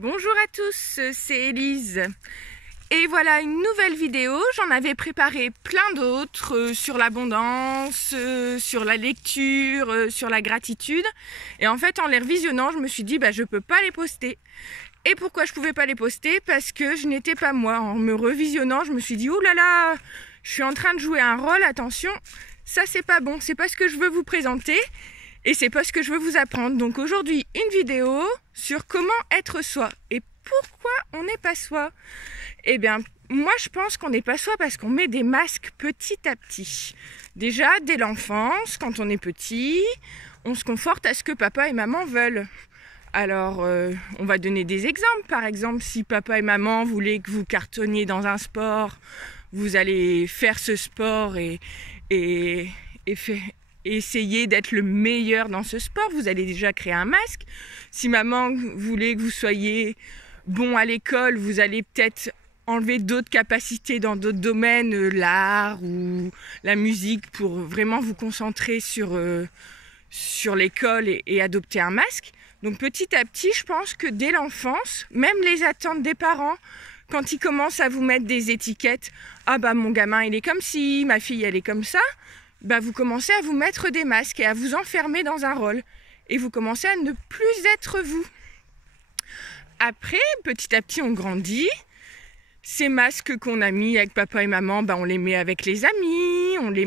Bonjour à tous, c'est Élise. Et voilà une nouvelle vidéo. J'en avais préparé plein d'autres sur l'abondance, sur la lecture, sur la gratitude. Et en fait, en les revisionnant, je me suis dit, je peux pas les poster. Et pourquoi je pouvais pas les poster? Parce que je n'étais pas moi. En me revisionnant, je me suis dit, oh là là, je suis en train de jouer un rôle, attention, ça c'est pas bon, c'est pas ce que je veux vous présenter. Et c'est pas ce que je veux vous apprendre. Donc aujourd'hui, une vidéo sur comment être soi. Et pourquoi on n'est pas soi? Eh bien, moi je pense qu'on n'est pas soi parce qu'on met des masques petit à petit. Déjà, dès l'enfance, quand on est petit, on se conforte à ce que papa et maman veulent. Alors, on va donner des exemples. Par exemple, si papa et maman voulaient que vous cartonniez dans un sport, vous allez faire ce sport et essayer d'être le meilleur dans ce sport. Vous allez déjà créer un masque. Si maman voulait que vous soyez bon à l'école, vous allez peut-être enlever d'autres capacités dans d'autres domaines, l'art ou la musique, pour vraiment vous concentrer sur l'école et adopter un masque. Donc petit à petit, je pense que dès l'enfance, même les attentes des parents, quand ils commencent à vous mettre des étiquettes, mon gamin il est comme ci, ma fille elle est comme ça, vous commencez à vous mettre des masques et à vous enfermer dans un rôle. Et vous commencez à ne plus être vous. Après, petit à petit, on grandit. Ces masques qu'on a mis avec papa et maman, on les met avec les amis, on les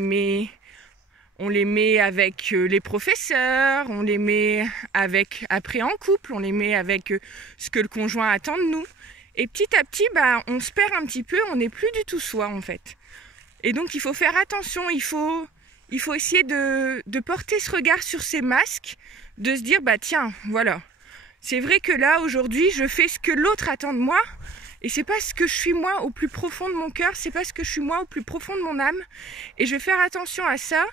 met avec les professeurs, on les met après en couple, on les met avec ce que le conjoint attend de nous. Et petit à petit, on se perd un petit peu, on n'est plus du tout soi en fait. Et donc il faut faire attention, il faut essayer de porter ce regard sur ces masques, de se dire, tiens, voilà. C'est vrai que là, aujourd'hui, je fais ce que l'autre attend de moi, et c'est pas ce que je suis moi au plus profond de mon cœur, c'est pas ce que je suis moi au plus profond de mon âme, et je vais faire attention à ça,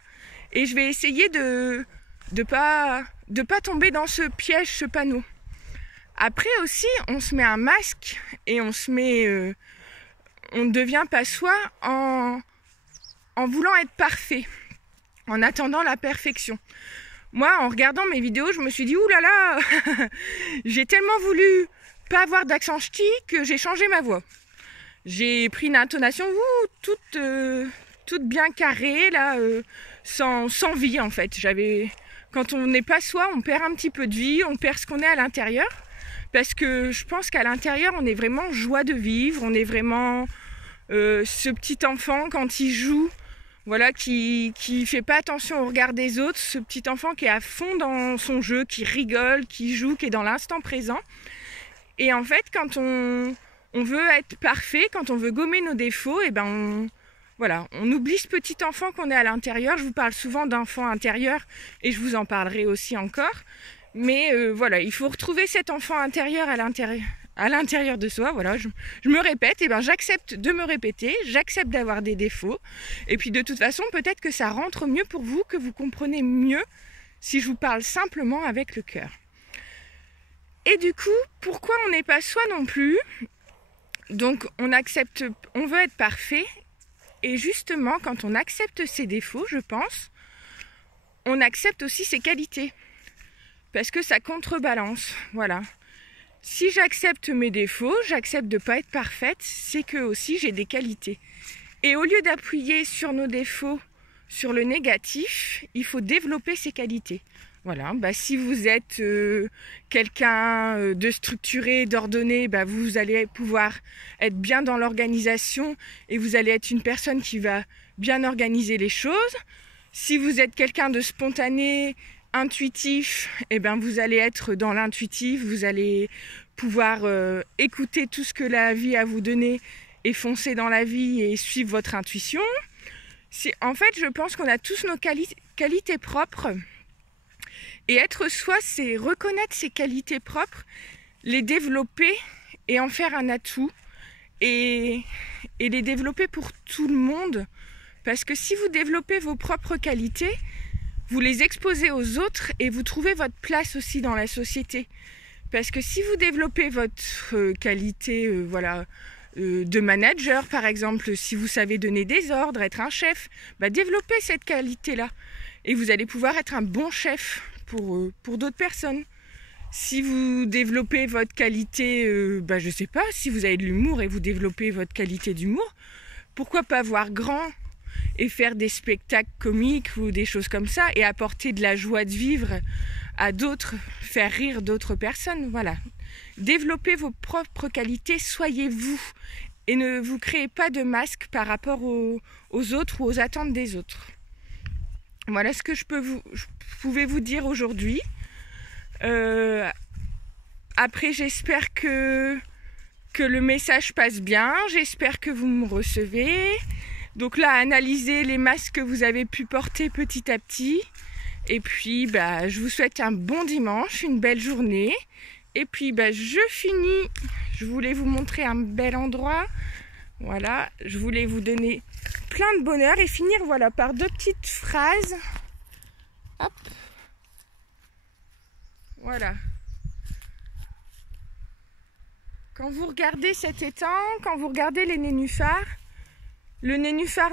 et je vais essayer de pas tomber dans ce piège, ce panneau. Après aussi, on se met un masque, et on ne devient pas soi en voulant être parfait, en attendant la perfection. Moi, en regardant mes vidéos, je me suis dit, oulala, j'ai tellement voulu pas avoir d'accent ch'ti que j'ai changé ma voix. J'ai pris une intonation toute bien carrée, là, sans vie en fait. Quand on n'est pas soi, on perd un petit peu de vie, on perd ce qu'on est à l'intérieur. Parce que je pense qu'à l'intérieur, on est vraiment joie de vivre, on est vraiment ce petit enfant quand il joue, voilà, qui fait pas attention au regard des autres, ce petit enfant qui est à fond dans son jeu, qui rigole, qui joue, qui est dans l'instant présent. Et en fait, quand on veut être parfait, quand on veut gommer nos défauts, on oublie ce petit enfant qu'on est à l'intérieur. Je vous parle souvent d'enfant intérieur et je vous en parlerai aussi encore. Mais il faut retrouver cet enfant intérieur à l'intérieur de soi. Voilà, je me répète, j'accepte de me répéter, j'accepte d'avoir des défauts. Et puis de toute façon, peut-être que ça rentre mieux pour vous, que vous comprenez mieux si je vous parle simplement avec le cœur. Et du coup, pourquoi on n'est pas soi non plus? Donc on veut être parfait. Et justement, quand on accepte ses défauts, je pense, on accepte aussi ses qualités. Parce que ça contrebalance, voilà. Si j'accepte mes défauts, j'accepte de ne pas être parfaite, c'est que aussi j'ai des qualités. Et au lieu d'appuyer sur nos défauts, sur le négatif, il faut développer ses qualités. Voilà, si vous êtes quelqu'un de structuré, d'ordonné, vous allez pouvoir être bien dans l'organisation et vous allez être une personne qui va bien organiser les choses. Si vous êtes quelqu'un de spontané, intuitif, vous allez être dans l'intuitif, vous allez pouvoir écouter tout ce que la vie a à vous donner et foncer dans la vie et suivre votre intuition. En fait, je pense qu'on a tous nos qualités propres. Et être soi, c'est reconnaître ses qualités propres, les développer et en faire un atout. Et les développer pour tout le monde. Parce que si vous développez vos propres qualités, vous les exposez aux autres et vous trouvez votre place aussi dans la société. Parce que si vous développez votre qualité de manager, par exemple, si vous savez donner des ordres, être un chef, développez cette qualité-là. Et vous allez pouvoir être un bon chef pour d'autres personnes. Si vous développez votre qualité, je sais pas, si vous avez de l'humour et vous développez votre qualité d'humour, pourquoi pas voir grand et faire des spectacles comiques ou des choses comme ça et apporter de la joie de vivre à d'autres, faire rire d'autres personnes, voilà. Développez vos propres qualités, soyez vous et ne vous créez pas de masque par rapport aux autres ou aux attentes des autres. Voilà ce que je pouvais vous dire aujourd'hui. Après, j'espère que le message passe bien, j'espère que vous me recevez. Donc là, analysez les masques que vous avez pu porter petit à petit. Et puis, je vous souhaite un bon dimanche, une belle journée. Et puis, je finis. Je voulais vous montrer un bel endroit. Voilà, je voulais vous donner plein de bonheur et finir par 2 petites phrases. Hop. Voilà. Quand vous regardez cet étang, quand vous regardez les nénuphars, le nénuphar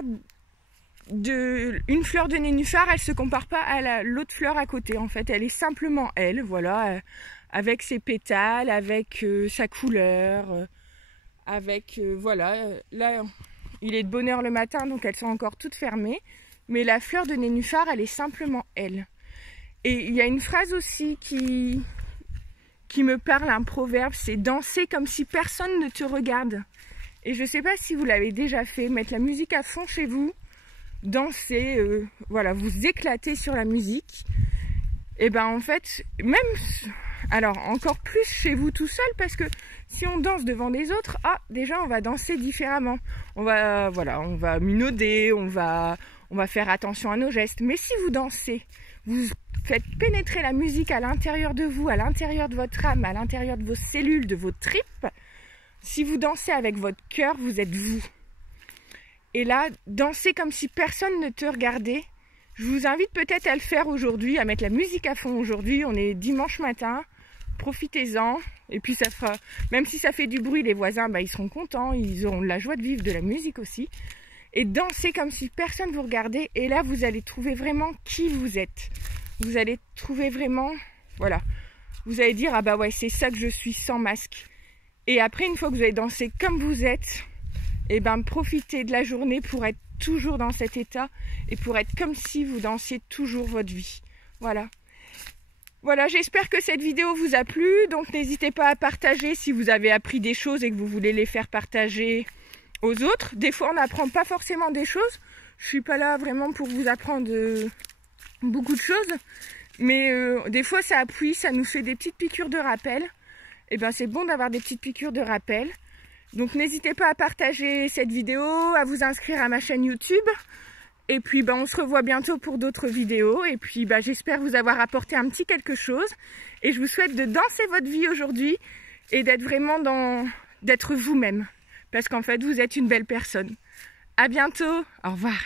une fleur de nénuphar, elle se compare pas à l'autre fleur à côté. En fait, elle est simplement elle, voilà, avec ses pétales, avec sa couleur, avec voilà. Là, il est de bonne heure le matin, donc elles sont encore toutes fermées. Mais la fleur de nénuphar, elle est simplement elle. Et il y a une phrase aussi qui me parle, un proverbe, c'est danser comme si personne ne te regarde. Et je ne sais pas si vous l'avez déjà fait, mettre la musique à fond chez vous, danser, voilà, vous éclater sur la musique. Et en fait, même, alors encore plus chez vous tout seul, parce que si on danse devant les autres, déjà on va danser différemment. On va minauder, on va faire attention à nos gestes. Mais si vous dansez, vous faites pénétrer la musique à l'intérieur de vous, à l'intérieur de votre âme, à l'intérieur de vos cellules, de vos tripes. Si vous dansez avec votre cœur, vous êtes vous. Et là, dansez comme si personne ne te regardait. Je vous invite peut-être à le faire aujourd'hui, à mettre la musique à fond aujourd'hui. On est dimanche matin, profitez-en. Et puis ça fera, même si ça fait du bruit, les voisins, ils seront contents, ils auront la joie de vivre de la musique aussi. Et dansez comme si personne vous regardait. Et là, vous allez trouver vraiment qui vous êtes. Vous allez trouver vraiment, voilà. Vous allez dire, ouais, c'est ça que je suis sans masque. Et après, une fois que vous avez dansé comme vous êtes, profitez de la journée pour être toujours dans cet état et pour être comme si vous dansiez toujours votre vie. Voilà. Voilà, j'espère que cette vidéo vous a plu. Donc, n'hésitez pas à partager si vous avez appris des choses et que vous voulez les faire partager aux autres. Des fois, on n'apprend pas forcément des choses. Je suis pas là vraiment pour vous apprendre beaucoup de choses. Mais des fois, ça appuie, ça nous fait des petites piqûres de rappel. Et c'est bon d'avoir des petites piqûres de rappel. Donc n'hésitez pas à partager cette vidéo, à vous inscrire à ma chaîne YouTube. Et puis on se revoit bientôt pour d'autres vidéos. Et puis j'espère vous avoir apporté un petit quelque chose. Et je vous souhaite de danser votre vie aujourd'hui et d'être vraiment d'être vous-même. Parce qu'en fait, vous êtes une belle personne. À bientôt, au revoir.